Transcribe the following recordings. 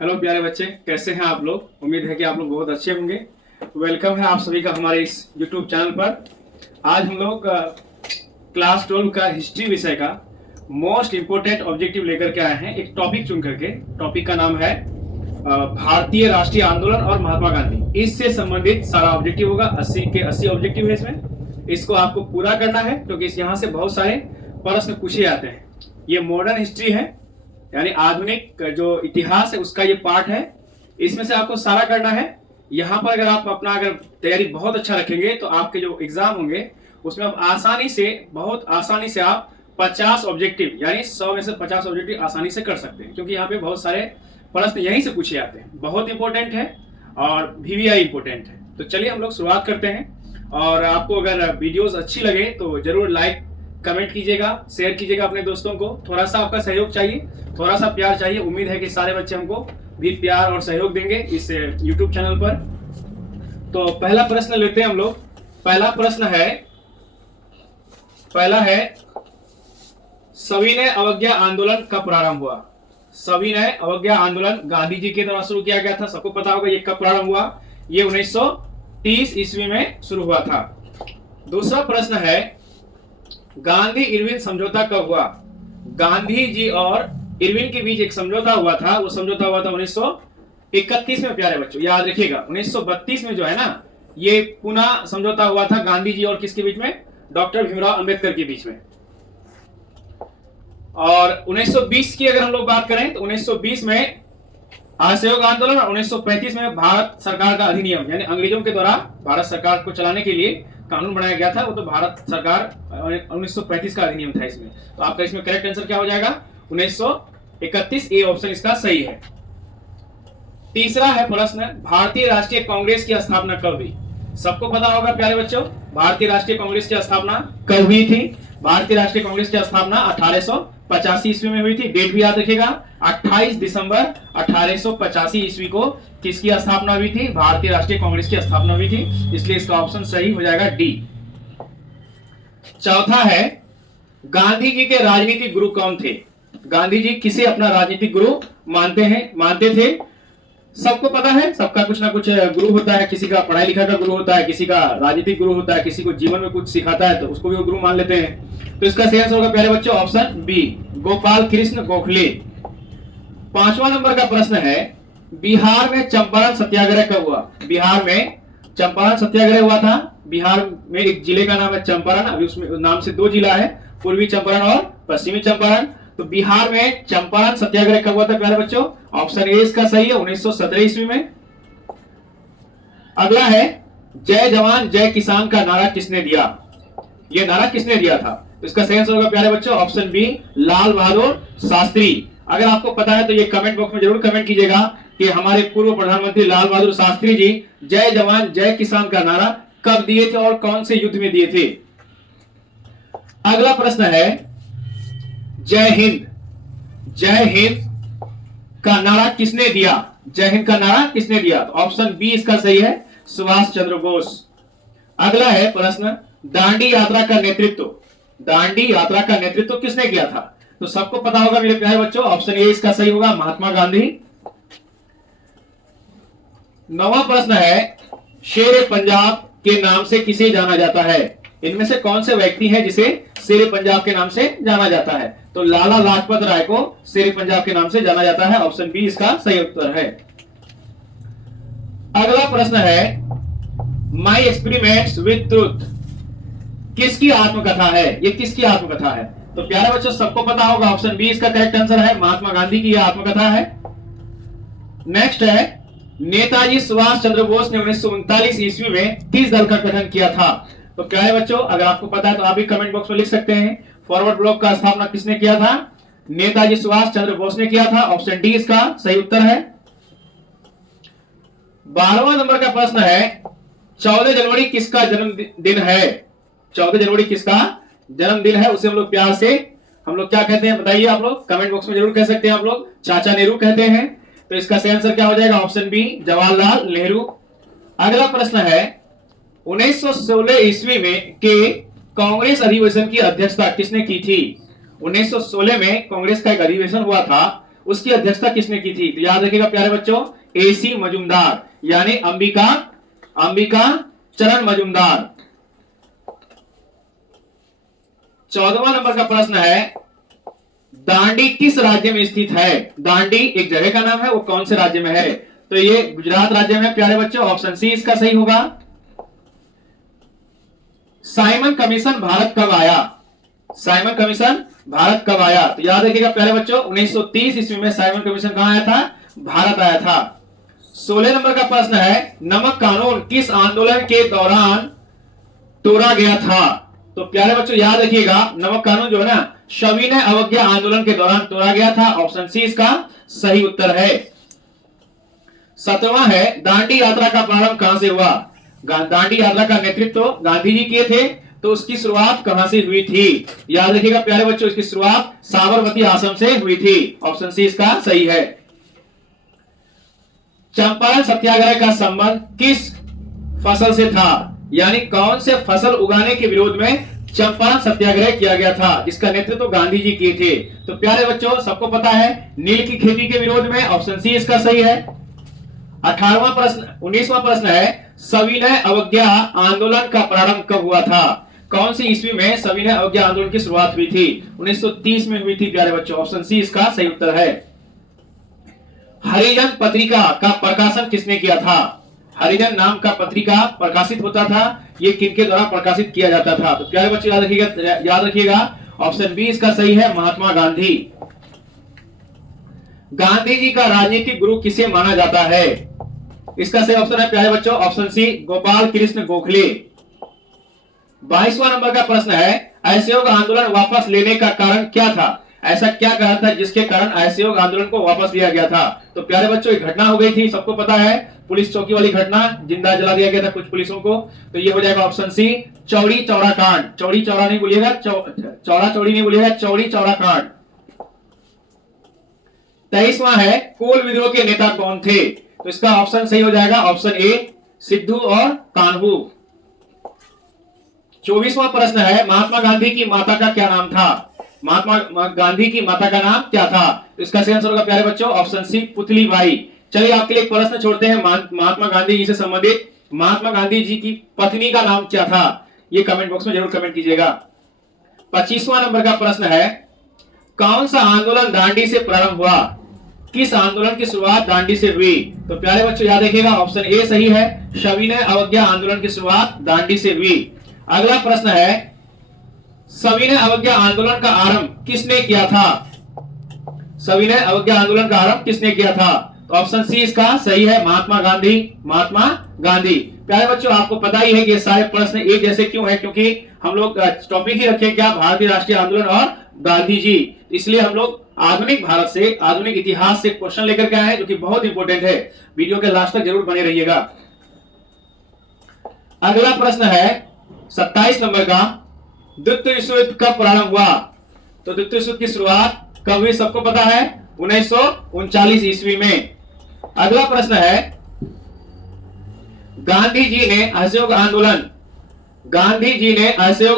Hello प्यारे बच्चे, कैसे हैं आप लोग। उम्मीद है कि आप लोग बहुत अच्छे होंगे। वेलकम है आप सभी का हमारे इस यूट्यूब चैनल पर। आज हम लोग क्लास 12 का हिस्ट्री विषय का मोस्ट इम्पोर्टेंट ऑब्जेक्टिव लेकर के आए हैं। एक टॉपिक चुन करके, टॉपिक का नाम है भारतीय राष्ट्रीय आंदोलन और महात्मा गांधी। इससे संबंधित सारा ऑब्जेक्टिव होगा। 80 के 80 ऑब्जेक्टिव है इसमें। इसको आपको पूरा करना है क्योंकि यहाँ से बहुत सारे प्रश्न पूछे जाते हैं। ये मॉडर्न हिस्ट्री है, यानी आधुनिक जो इतिहास है उसका ये पार्ट है। इसमें से आपको सारा करना है। यहाँ पर अगर आप अपना तैयारी बहुत अच्छा रखेंगे तो आपके जो एग्जाम होंगे उसमें आप बहुत आसानी से आप 50 ऑब्जेक्टिव यानी 100 में से 50 ऑब्जेक्टिव आसानी से कर सकते हैं, क्योंकि यहाँ पे बहुत सारे प्रश्न यहीं से पूछे जाते हैं। बहुत इंपॉर्टेंट है और VVI इंपॉर्टेंट है। तो चलिए हम लोग शुरुआत करते हैं। और आपको अगर वीडियोस अच्छी लगे तो जरूर लाइक कमेंट कीजिएगा, शेयर कीजिएगा अपने दोस्तों को। थोड़ा सा आपका सहयोग चाहिए, थोड़ा सा प्यार चाहिए। उम्मीद है कि सारे बच्चे हमको भी प्यार और सहयोग देंगे इस YouTube चैनल पर। तो पहला प्रश्न लेते हैं हम लोग। पहला प्रश्न है सविनय अवज्ञा आंदोलन कब प्रारंभ हुआ। सविनय अवज्ञा आंदोलन गांधी जी के द्वारा शुरू किया गया था। सबको पता होगा ये कब प्रारंभ हुआ। ये 1930 ईस्वी में शुरू हुआ था। दूसरा प्रश्न है गांधी इरविन समझौता कब हुआ। गांधी जी और इरविन के बीच एक समझौता हुआ था। वो समझौता हुआ था 1931 में। प्यारे बच्चों याद रखिएगा, 1932 में जो है ना, ये पुनः समझौता हुआ था गांधी जी और किसके बीच में, डॉक्टर भीमराव अंबेडकर के बीच में। और 1920 की अगर हम लोग बात करें तो 1920 में असहयोग आंदोलन और 1935 में भारत सरकार का अधिनियम, यानी अंग्रेजों के द्वारा भारत सरकार को चलाने के लिए कानून बनाया गया था। वो तो भारत सरकार 1935 का अधिनियम था इसमें। तो आपका इसमें करेक्ट आंसर क्या हो जाएगा, 1931। ए ऑप्शन इसका सही है। तीसरा है प्रश्न भारतीय राष्ट्रीय कांग्रेस की स्थापना कब हुई। सबको पता होगा प्यारे बच्चों, भारतीय राष्ट्रीय कांग्रेस की स्थापना कब हुई थी। भारतीय राष्ट्रीय कांग्रेस की स्थापना 1885 ईस्वी में हुई थी। डेट भी याद रखिएगा, 28 दिसंबर 1885 ईस्वी को किसकी स्थापना हुई थी, भारतीय राष्ट्रीय कांग्रेस की स्थापना हुई थी। इसलिए इसका ऑप्शन सही हो जाएगा डी। चौथा है गांधी जी के राजनीतिक गुरु कौन थे। गांधी जी किसे अपना राजनीतिक गुरु मानते थे। सबको पता है, सबका कुछ ना कुछ गुरु होता है। किसी का पढ़ाई लिखा का गुरु होता है, किसी का राजनीतिक गुरु होता है, किसी को जीवन में कुछ सिखाता है तो उसको भी वो गुरु मान लेते हैं। तो इसका सही आंसर होगा प्यारे बच्चों ऑप्शन बी, गोपाल कृष्ण गोखले। पांचवा नंबर का प्रश्न है बिहार में चंपारण सत्याग्रह कब हुआ। बिहार में चंपारण सत्याग्रह हुआ था। बिहार में एक जिले का नाम है चंपारण। अभी उसमें नाम से 2 जिला है, पूर्वी चंपारण और पश्चिमी चंपारण। तो बिहार में चंपारण सत्याग्रह कब हुआ था प्यारे बच्चों, ऑप्शन ए इसका सही है, 1917 ईस्वी में। अगला है जय जवान जय किसान का नारा किसने दिया। यह नारा किसने दिया था। तो इसका सही आंसर होगा प्यारे बच्चों ऑप्शन बी, लाल बहादुर शास्त्री। अगर आपको पता है तो ये कमेंट बॉक्स में जरूर कमेंट कीजिएगा कि हमारे पूर्व प्रधानमंत्री लाल बहादुर शास्त्री जी जय जवान जय किसान का नारा कब दिए थे और कौन से युद्ध में दिए थे। अगला प्रश्न है जय हिंद का नारा किसने दिया। जय हिंद का नारा किसने दिया, तो ऑप्शन बी इसका सही है, सुभाष चंद्र बोस। अगला है प्रश्न दांडी यात्रा का नेतृत्व किसने किया था। तो सबको पता होगा मेरे प्यारे बच्चों, ऑप्शन ए इसका सही होगा, महात्मा गांधी। 9वां प्रश्न है शेर पंजाब के नाम से किसे जाना जाता है। इनमें से कौन से व्यक्ति हैं जिसे शेर पंजाब के नाम से जाना जाता है। तो लाला लाजपत राय को शेर पंजाब के नाम से जाना जाता है। ऑप्शन बी इसका सही उत्तर है। अगला प्रश्न है माई एक्सपेरिमेंट्स विद ट्रूथ किसकी आत्मकथा है। ये किसकी आत्मकथा है। तो प्यारे बच्चों सबको पता होगा, ऑप्शन बी इसका करेक्ट आंसर है, महात्मा गांधी की यह आत्मकथा है। नेक्स्ट है नेताजी सुभाष चंद्र बोस ने 1939 ईस्वी में किस दल का गठन किया था। तो प्यारे बच्चों अगर आपको पता है तो आप भी कमेंट बॉक्स में लिख सकते हैं। फॉरवर्ड ब्लॉक का स्थापना किसने किया था, नेताजी सुभाष चंद्र बोस ने किया था। ऑप्शन डी इसका सही उत्तर है। 12वां नंबर का प्रश्न है 14 जनवरी किसका जन्मदिन है। 14 जनवरी किसका जन्मदिन है, उसे हम लोग प्यार से क्या कहते हैं बताइए आप लोग, कमेंट बॉक्स में जरूर कह सकते हैं आप लोग। चाचा नेहरू कहते हैं। तो इसका सही आंसर क्या हो जाएगा, ऑप्शन बी, जवाहरलाल नेहरू। अगला प्रश्न है 1916 ईस्वी में के कांग्रेस अधिवेशन की अध्यक्षता किसने की थी। 1916 में कांग्रेस का एक अधिवेशन हुआ था उसकी अध्यक्षता किसने की थी? तो याद रखिएगा प्यारे बच्चों, AC मजुमदार, यानी अंबिका चरण मजुमदार। 14वां नंबर का प्रश्न है, दांडी किस राज्य में स्थित है? दांडी एक जगह का नाम है, वो कौन से राज्य में है? तो ये गुजरात राज्य में प्यारे बच्चों, ऑप्शन सी इसका सही होगा। साइमन कमीशन भारत कब आया? साइमन कमीशन भारत कब आया? तो याद रखिएगा प्यारे बच्चों, 1930 ईस्वी में साइमन कमीशन कहां आया था? भारत आया था। 16 नंबर का प्रश्न है, नमक कानून किस आंदोलन के दौरान तोड़ा गया था? तो प्यारे बच्चों याद रखिएगा, नमक कानून जो है ना, सविनय अवज्ञा आंदोलन के दौरान तोड़ा गया था। ऑप्शन सी इसका सही उत्तर है। 17वां है, दांडी यात्रा का प्रारंभ कहां से हुआ? दांडी यात्रा का नेतृत्व गांधी जी किए थे, तो उसकी शुरुआत कहां से हुई थी? याद रखिएगा प्यारे बच्चों, इसकी शुरुआत साबरमती आश्रम से हुई थी। ऑप्शन सी इसका सही है। चंपारण सत्याग्रह का संबंध किस फसल से था? यानी कौन से फसल उगाने के विरोध में चंपारण सत्याग्रह किया गया था, जिसका नेतृत्व गांधी जी किए थे? तो प्यारे बच्चों सबको पता है, नील की खेती के विरोध में। ऑप्शन सी इसका सही है। 19वां प्रश्न है, सविनय अवज्ञा आंदोलन का प्रारंभ कब हुआ था? कौन सी ईस्वी में सविनय अवज्ञा आंदोलन की शुरुआत हुई थी? 1930 में हुई थी प्यारे बच्चों। ऑप्शन सी इसका सही उत्तर है। हरिजन पत्रिका का प्रकाशन किसने किया था? हरिजन नाम का पत्रिका प्रकाशित होता था, ये किनके द्वारा प्रकाशित किया जाता था? तो प्यारे बच्चों याद रखिएगा ऑप्शन बी इसका सही है, महात्मा गांधी। गांधी जी का राजनीतिक गुरु किसे माना जाता है? इसका सही ऑप्शन है प्यारे बच्चों, ऑप्शन सी गोपाल कृष्ण गोखले। 22वां नंबर का प्रश्न है, असहयोग आंदोलन वापस लेने का कारण क्या था? ऐसा क्या कारण था जिसके कारण असहयोग आंदोलन को वापस लिया गया था? तो प्यारे बच्चों एक घटना हो गई थी, सबको पता है, पुलिस चौकी वाली घटना, जिंदा जला दिया गया था कुछ पुलिसों को। तो ये हो जाएगा ऑप्शन सी, चौड़ी चौड़ा कांड। चौड़ी चौड़ा नहीं बोलिएगा, चौड़ा चौड़ी नहीं बोलिएगा, चौड़ी चौड़ा कांड। 23वां है, कोल विद्रोह के नेता कौन थे? तो इसका ऑप्शन सही हो जाएगा, ऑप्शन ए सिद्धू और कान्हू। 24वां प्रश्न है, महात्मा गांधी की माता का क्या नाम था? महात्मा गांधी की माता का नाम क्या था? तो इसका सही आंसर होगा प्यारे बच्चों, ऑप्शन सी पुतली बाई। चलिए आपके लिए एक प्रश्न छोड़ते हैं महात्मा गांधी जी से संबंधित। महात्मा गांधी जी की पत्नी का नाम क्या था? ये कमेंट बॉक्स में जरूर कमेंट कीजिएगा। 25वां नंबर का प्रश्न है, कौन सा आंदोलन दांडी से प्रारंभ हुआ? किस आंदोलन की शुरुआत दांडी से हुई? तो प्यारे बच्चों याद रखिएगा, ऑप्शन ए सही है, सविनय अवज्ञा आंदोलन की शुरुआत दांडी से हुई। अगला प्रश्न है, सविनय अवज्ञा आंदोलन का आरंभ किसने किया था? सविनय अवज्ञा आंदोलन का आरंभ किसने किया था? तो ऑप्शन सी इसका सही है, महात्मा गांधी। महात्मा गांधी। प्यारे बच्चों आपको पता ही है कि ये सारे प्रश्न एक जैसे क्यों है, क्योंकि हम लोग टॉपिक ही रखे क्या, भारतीय राष्ट्रीय आंदोलन और गांधी जी। इसलिए हम लोग आधुनिक भारत से, आधुनिक इतिहास से क्वेश्चन लेकर के आए हैं, जो कि बहुत इंपॉर्टेंट है। वीडियो के लास्ट तक जरूर बने रहिएगा। अगला प्रश्न है 27 नंबर का, द्वितीय विश्व युद्ध कब प्रारंभ हुआ? तो द्वितीय विश्व युद्ध की शुरुआत कब हुई सबको पता है, 1939 ईस्वी में। अगला प्रश्न है, गांधी जी ने असहयोग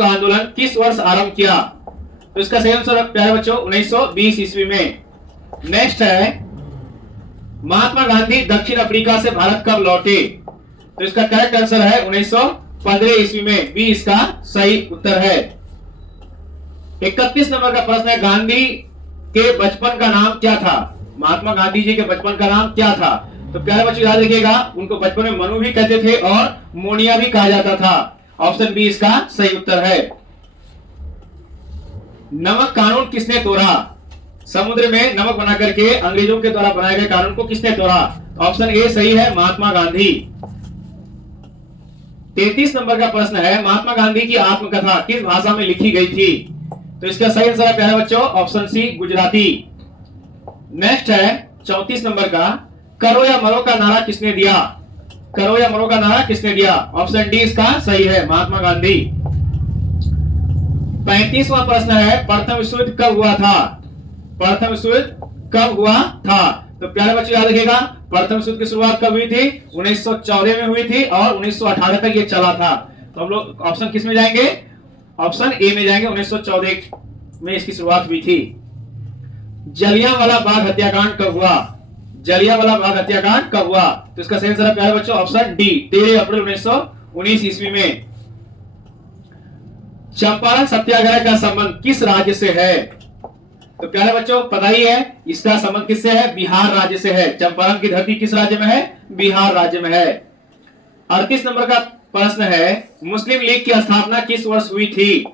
आंदोलन किस वर्ष आरंभ किया? तो इसका सही आंसर प्यारे बच्चों 1920 ईस्वी में। नेक्स्ट है, महात्मा गांधी दक्षिण अफ्रीका से भारत कब लौटे? तो इसका करेक्ट आंसर है 1915 ईस्वी में। बी इसका सही उत्तर है। 31 नंबर का प्रश्न है, गांधी के बचपन का नाम क्या था? महात्मा गांधी जी के बचपन का नाम क्या था? तो प्यारे बच्चों याद रखिएगा, उनको बचपन में मनु भी कहते थे और मोनिया भी कहा जाता था। ऑप्शन बी इसका सही उत्तर है। नमक कानून किसने तोड़ा? समुद्र में नमक बना करके अंग्रेजों के द्वारा बनाए गए कानून को किसने तोड़ा? ऑप्शन ए सही है, महात्मा गांधी। 33 नंबर का प्रश्न है, महात्मा गांधी की आत्मकथा किस भाषा में लिखी गई थी? तो इसका सही आंसर है प्यारे बच्चों, ऑप्शन सी गुजराती। नेक्स्ट है 34 नंबर का, करो या मरो का नारा किसने दिया? करो या मरो का नारा किसने दिया? ऑप्शन डी इसका सही है, महात्मा गांधी। 35वां प्रश्न है, प्रथम विश्व युद्ध कब हुआ था? प्रथम विश्व युद्ध कब हुआ था? तो प्यारे बच्चों याद रखिएगा, प्रथम विश्व युद्ध की शुरुआत कब हुई थी? 1914 में हुई थी और 1918 तक ये चला था। तो हम लोग ऑप्शन किस में जाएंगे? ऑप्शन ए में जाएंगे, 1914 में इसकी शुरुआत हुई थी। जलियांवाला बाग हत्याकांड कब हुआ? जलियांवाला बाग हत्याकांड कब हुआ? तो इसका सही आंसर है प्यारे बच्चों ऑप्शन डी, 13 अप्रैल 1919 ईस्वी में। चंपारण सत्याग्रह का संबंध किस राज्य से है? तो प्यारे बच्चों पता ही है, इसका संबंध किससे है? बिहार राज्य से है। चंपारण की धरती किस राज्य में है? बिहार राज्य में है। 38 नंबर का प्रश्न है, मुस्लिम लीग की स्थापना किस वर्ष हुई थी?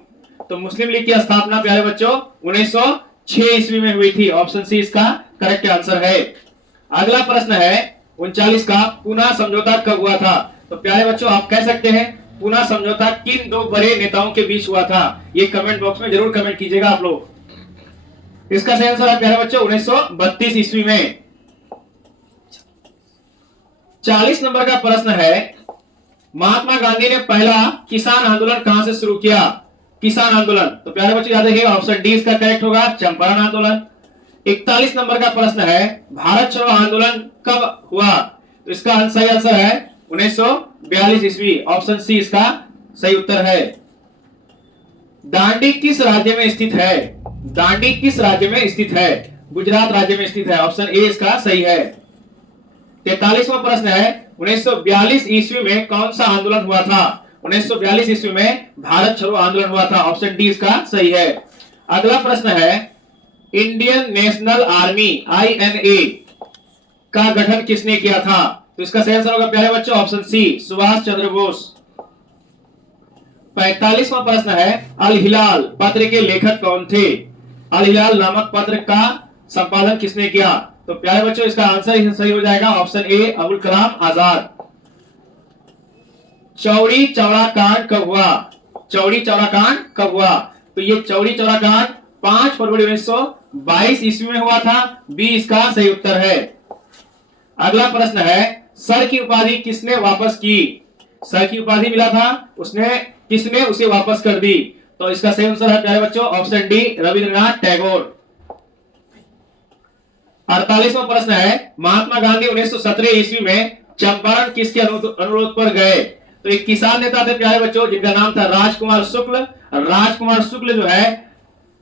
तो मुस्लिम लीग की स्थापना प्यारे बच्चों 1906 ईस्वी में हुई थी। ऑप्शन सी इसका करेक्ट आंसर है। अगला प्रश्न है 39 का, पूना समझौता कब हुआ था? तो प्यारे बच्चों आप कह सकते हैं पूना समझौता किन दो बड़े नेताओं के बीच हुआ था? ये कमेंट बॉक्स में जरूर कमेंट कीजिएगा आप लोग। इसका सही आंसर है प्यारे बच्चों 1932 ईस्वी में। 40 नंबर का प्रश्न है, महात्मा गांधी ने पहला किसान आंदोलन कहां से शुरू किया? किसान आंदोलन, तो प्यारे बच्चों याद रखिएगा ऑप्शन डी इसका करेक्ट होगा, चंपारण आंदोलन। 41 नंबर का प्रश्न है, भारत छोड़ो आंदोलन कब हुआ? तो इसका सही आंसर है 1942 ईस्वी। ऑप्शन सी इसका सही उत्तर है। दांडी किस राज्य में स्थित है? दांडी किस राज्य में स्थित है? गुजरात राज्य में स्थित है। ऑप्शन ए इसका सही है। 43वां प्रश्न है, 1942 ईस्वी में कौन सा आंदोलन हुआ था? 1942 ईस्वी में भारत छोड़ो आंदोलन हुआ था। ऑप्शन डी इसका सही है। अगला प्रश्न है, इंडियन नेशनल आर्मी INA का गठन किसने किया था? तो इसका सही आंसर होगा प्यारे बच्चों ऑप्शन सी, सुभाष चंद्र बोस। 45वां प्रश्न है, अल हिलाल पत्र के लेखक कौन थे? अल हिलाल नामक पत्र का संपादन किसने किया? तो प्यारे बच्चों इसका आंसर सही हो जाएगा ऑप्शन ए, अबुल कलाम आजाद। चौड़ी चौड़ा कांड कब हुआ? चौड़ी चौड़ा कांड कब हुआ? तो ये चौड़ी चौड़ा कांड 5 फरवरी 1922 ईस्वी में हुआ था। बी इसका सही उत्तर है। अगला प्रश्न है, सर की उपाधि किसने वापस की? सर की उपाधि मिला था, उसने किसने उसे वापस कर दी? तो इसका सही आंसर है प्यारे बच्चों ऑप्शन डी, रविंद्रनाथ टैगोर। 48वां प्रश्न है, महात्मा गांधी 1917 ईस्वी में चंपारण किसके अनुरोध पर गए? तो एक किसान नेता थे प्यारे बच्चों जिनका नाम था राजकुमार शुक्ल। राजकुमार शुक्ल जो है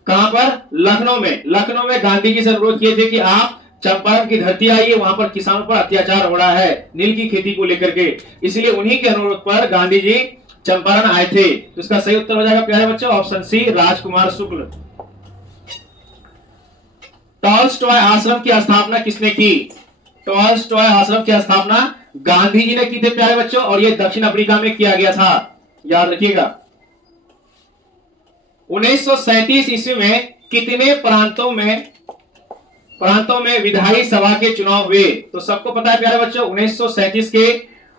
कहां पर? लखनऊ में। लखनऊ में गांधी जी से अनुरोध किए थे कि आप चंपारण की धरती आइए, वहां पर किसानों पर अत्याचार हो रहा है नील की खेती को लेकर के। इसलिए उन्हीं के अनुरोध पर गांधी जी चंपारण आए थे। तो इसका सही उत्तर हो जाएगा प्यारे बच्चों ऑप्शन सी, राजकुमार शुक्ल। टॉल्स्टॉय आश्रम की स्थापना किसने की? टॉल्स्टॉय आश्रम की स्थापना गांधी जी ने की थी प्यारे बच्चों, और यह दक्षिण अफ्रीका में किया गया था, याद रखिएगा। 1937 ईस्वी में कितने प्रांतों में विधायी सभा के चुनाव हुए? तो सबको पता है प्यारे बच्चों 1937 के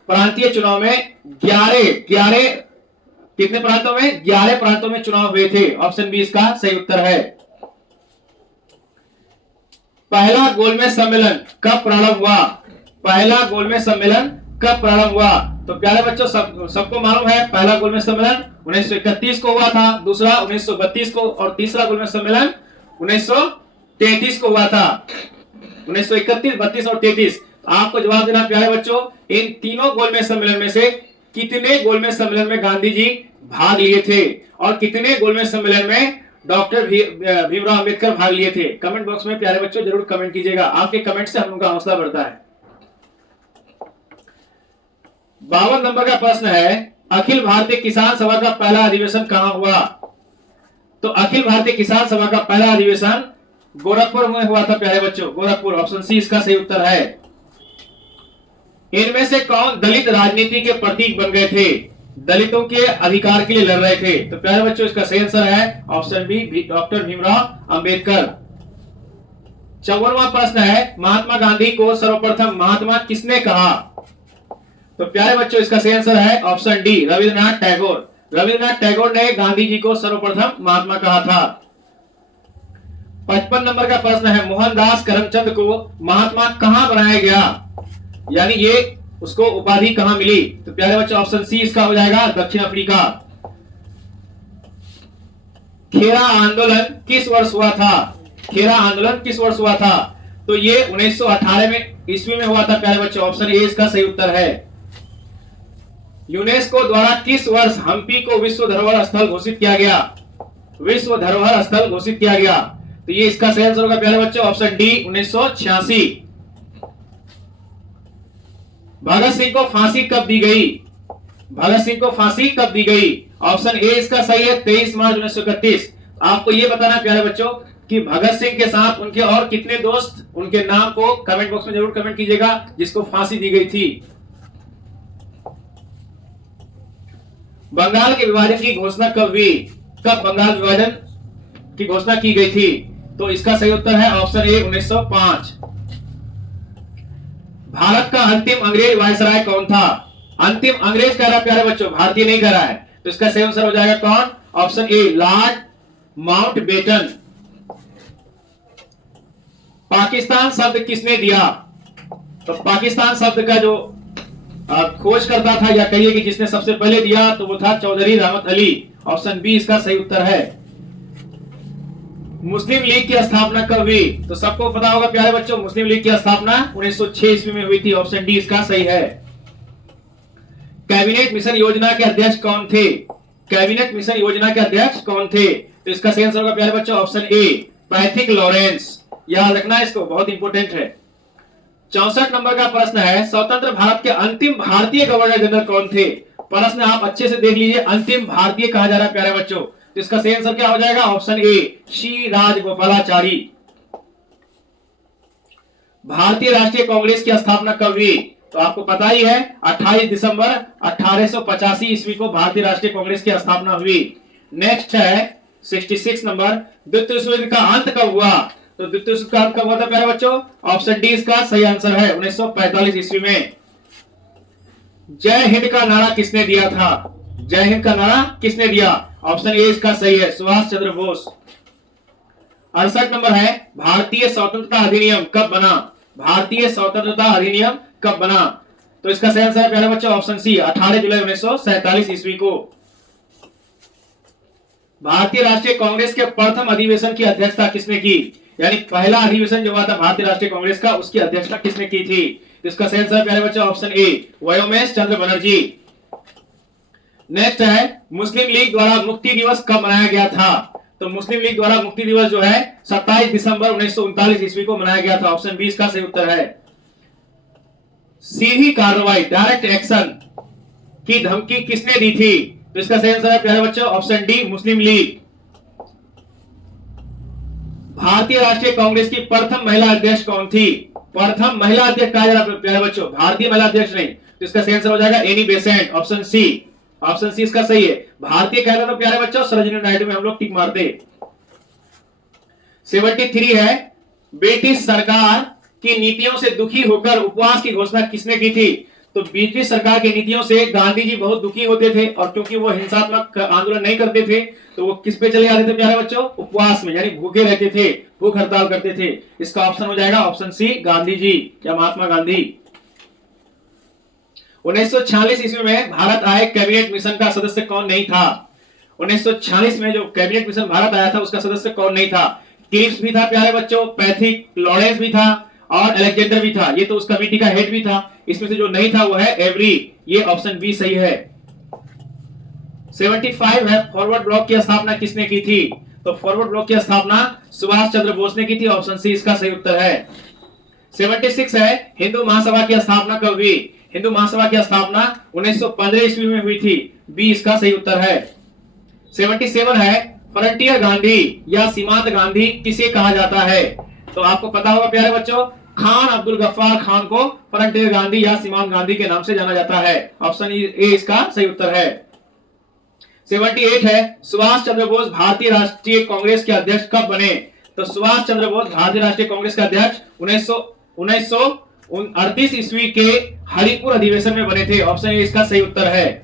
प्रांतीय चुनाव में 11 कितने प्रांतों में? 11 प्रांतों में चुनाव हुए थे। ऑप्शन बी इसका सही उत्तर है। पहला गोलमेज सम्मेलन कब प्रारंभ हुआ? पहला गोलमेज सम्मेलन कब प्रारंभ हुआ? तो प्यारे बच्चों सबको मालूम है पहला गोलमेज सम्मेलन 1931 को हुआ था, दूसरा 1932 को, और तीसरा गोलमेज सम्मेलन 1933 को हुआ था। 1931, 32 और 33। आपको जवाब देना प्यारे बच्चों, इन तीनों गोलमेज सम्मेलन में से कितने गोलमेज सम्मेलन में गांधी जी भाग लिए थे और कितने गोलमेज सम्मेलन में डॉक्टर भीमराव अंबेडकर भाग लिए थे? कमेंट बॉक्स में प्यारे बच्चों जरूर कमेंट कीजिएगा। आपके कमेंट से हम लोगों का हौसला बढ़ता है। 52 नंबर का प्रश्न है, अखिल भारतीय किसान सभा का पहला अधिवेशन कहां हुआ? तो अखिल भारतीय किसान सभा का पहला अधिवेशन गोरखपुर में हुआ था प्यारे बच्चों, गोरखपुर। ऑप्शन सी इसका सही उत्तर है। इनमें से कौन दलित राजनीति के प्रतीक बन गए थे? दलितों के अधिकार के लिए लड़ रहे थे। तो प्यारे बच्चों इसका सही आंसर है option B, doctor Bhimrao Ambedkar. 54वां प्रश्न है, महात्मा गांधी को सर्वप्रथम महात्मा किसने कहा? तो प्यारे बच्चों इसका सही आंसर है ऑप्शन डी, रविंद्रनाथ टैगोर। रविंद्रनाथ टैगोर ने गांधी जी को सर्वप्रथम महात्मा कहा था। 55 नंबर का प्रश्न है, मोहनदास करमचंद को महात्मा कहां बनाया गया? यानी ये उसको उपाधि कहां मिली? तो प्यारे बच्चों ऑप्शन सी इसका हो जाएगा, दक्षिण अफ्रीका। खेरा आंदोलन किस वर्ष हुआ था? खेरा आंदोलन किस वर्ष हुआ था? तो ये 1918 में ईस्वी में हुआ था प्यारे बच्चों। ऑप्शन ए इसका सही उत्तर है। यूनेस्को द्वारा किस वर्ष हम्पी को विश्व धरोहर स्थल घोषित किया गया? विश्व धरोहर स्थल घोषित किया गया। तो ये इसका सही आंसर होगा प्यारे बच्चों ऑप्शन डी 1986। भगत सिंह को फांसी कब दी गई? भगत सिंह को फांसी कब दी गई? ऑप्शन ए इसका सही है 23 मार्च 1931। आपको ये बताना है प्यारे बच्चों कि भगत सिंह के साथ उनके और कितने दोस्त, उनके नाम को कमेंट बॉक्स में जरूर कमेंट कीजिएगा जिसको फांसी दी गई थी। बंगाल के विभाजन की घोषणा कब हुई? कब बंगाल विभाजन की घोषणा की गई थी? तो इसका सही उत्तर है ऑप्शन ए 1905। भारत का अंतिम अंग्रेज वायसराय कौन था? अंतिम अंग्रेज कह रहा है प्यारे बच्चों, भारतीय नहीं कह रहा है, तो इसका सही आंसर हो जाएगा कौन? Option A Lord Mountbatten. Pakistan शब्द किसने दिया? तो पाकिस्तान शब्द का जो खोज करता था या कहिए कि जिसने सबसे पहले दिया तो वो था चौधरी रहमत अली। ऑप्शन बी इसका सही उत्तर है। मुस्लिम लीग की स्थापना कब हुई? तो सबको पता होगा प्यारे बच्चों, मुस्लिम लीग की स्थापना 1906 ईस्वी में हुई थी। ऑप्शन डी इसका सही है। कैबिनेट मिशन योजना के अध्यक्ष कौन थे? कैबिनेट मिशन योजना के अध्यक्ष कौन थे? तो इसका सही आंसर होगा प्यारे बच्चों ऑप्शन ए पैथिक लॉरेंस। याद रखना इसको, बहुत इंपोर्टेंट है। 64 नंबर का प्रश्न है, स्वतंत्र भारत के अंतिम भारतीय गवर्नर जनरल कौन थे? प्रश्न आप अच्छे से देख लीजिए, अंतिम भारतीय कहा जा रहा है प्यारे बच्चों, तो इसका सही आंसर क्या हो जाएगा? Option A Shri Rajagopalachari. भारतीय राष्ट्रीय कांग्रेस की स्थापना कब हुई? तो आपको पता ही है 28 दिसंबर 1885 ईस्वी को भारतीय राष्ट्रीय कांग्रेस की स्थापना हुई। नेक्स्ट है 66 नंबर, द्वितीय विश्व युद्ध का अंत कब हुआ? तो द्वितीय विश्व युद्ध का अंत कब हुआ था प्यारे बच्चों? ऑप्शन डी इसका सही आंसर है 1945 ईस्वी में। जय हिंद का नारा किसने दिया था? जय हिंद का नारा किसने दिया? ऑप्शन ए इसका सही है सुभाष चंद्र बोस। 68 नंबर है, भारतीय स्वतंत्रता अधिनियम कब बना? भारतीय स्वतंत्रता अधिनियम कब बना? तो इसका सही आंसर है प्यारे बच्चों ऑप्शन सी 18 जुलाई 1947 ईस्वी को। भारतीय राष्ट्रीय कांग्रेस के प्रथम अधिवेशन की अध्यक्षता किसने की? यानी पहला अधिवेशन जो हुआ था भारतीय राष्ट्रीय कांग्रेस का, उसकी अध्यक्षता किसने की थी? तो इसका सही आंसर है प्यारे बच्चों option A Womesh Chandra Banerjee. Next है, मुस्लिम लीग द्वारा मुक्ति दिवस कब मनाया गया था? तो मुस्लिम लीग द्वारा मुक्ति दिवस जो है 27 दिसंबर 1939 ईस्वी को मनाया गया था। ऑप्शन बी इसका सही उत्तर है। सीधी कार्रवाई डायरेक्ट एक्शन की धमकी किसने दी थी? तो इसका सही आंसर है प्यारे बच्चों ऑप्शन डी मुस्लिम लीग। भारतीय राष्ट्रीय कांग्रेस की प्रथम महिला अध्यक्ष कौन थी? प्रथम महिला अध्यक्ष कहा जा रहा है प्यारे बच्चों, भारतीय महिला अध्यक्ष नहीं, तो इसका सही आंसर हो जाएगा Annie Besant. Option C, option C इसका सही है। भारतीय कहता तो प्यारे बच्चों सरोजिनी नायडू में हम लोग टिक मारते। 73 है, ब्रिटिश सरकार की नीतियों से दुखी होकर उपवास की घोषणा किसने की थी? तो ब्रिटिश सरकार की नीतियों से गांधी जी बहुत दुखी होते थे और क्योंकि वो हिंसात्मक आंदोलन नहीं करते थे तो वो किस पे चले जाते थे प्यारे बच्चों? उपवास में, यानी भूखे रहते थे, भूख हड़ताल करते थे। इसका ऑप्शन हो जाएगा ऑप्शन सी गांधी जी या महात्मा गांधी। 1946 ईस्वी में भारत आए कैबिनेट मिशन का सदस्य कौन नहीं था? 1946 में जो कैबिनेट मिशन भारत आया था उसका सदस्य कौन नहीं था? क्लिप्स भी था प्यारे बच्चों, पैथिक लॉरेंस भी था और अलेक्जेंडर भी था। ये तो उस कमेटी का हेड भी था। इसमें से जो नहीं था वो है एवरी। ये ऑप्शन बी सही है। 75 है, फॉरवर्ड ब्लॉक की स्थापना किसने की थी? तो फॉरवर्ड ब्लॉक की स्थापना सुभाष चंद्र बोस ने की थी। ऑप्शन सी इसका सही उत्तर है। 76 है, हिंदू महासभा की स्थापना कब हुई? हिंदू महासभा की स्थापना 1915 ईस्वी में हुई थी। बी इसका सही उत्तर है। 77 है, फ्रंटियर गांधी या सीमांत गांधी किसे कहा जाता है? तो आपको पता होगा प्यारे बच्चों, खान अब्दुल गफ्फार खान को फ्रंटियर गांधी या सीमांत गांधी के नाम से जाना जाता है। ऑप्शन ए इसका सही उत्तर है। 78 है, सुभाष चंद्र बोस भारतीय राष्ट्रीय कांग्रेस के अध्यक्ष कब बने? तो सुभाष चंद्र बोस भारतीय राष्ट्रीय कांग्रेस के अध्यक्ष 1938 ईस्वी के हरिपुर अधिवेशन में बने थे। ऑप्शन ए इसका सही उत्तर है।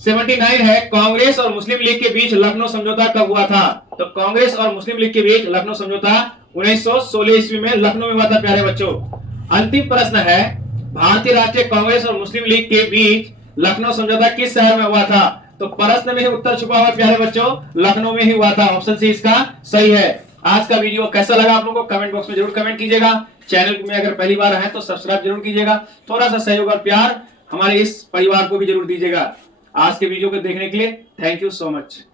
79 है, कांग्रेस और मुस्लिम लीग के बीच लखनऊ समझौता कब हुआ था? तो कांग्रेस और मुस्लिम लीग के बीच लखनऊ समझौता 1916 ईस्वी में लखनऊ में हुआ था प्यारे बच्चों। अंतिम प्रश्न है, भारतीय राष्ट्रीय कांग्रेस और मुस्लिम लीग के बीच लखनऊ समझौता किस शहर में हुआ था? तो प्रश्न में ही उत्तर छुपा हुआ प्यारे बच्चों, लखनऊ में ही हुआ था। ऑप्शन सी इसका सही है। आज का वीडियो कैसा लगा आप लोगों को कमेंट बॉक्स में जरूर कमेंट कीजिएगा। चैनल में अगर पहली बार है तो सब्सक्राइब जरूर कीजिएगा। थोड़ा सा सहयोग और प्यार हमारे इस परिवार को भी जरूर दीजिएगा। आज के वीडियो को देखने के लिए थैंक यू सो मच।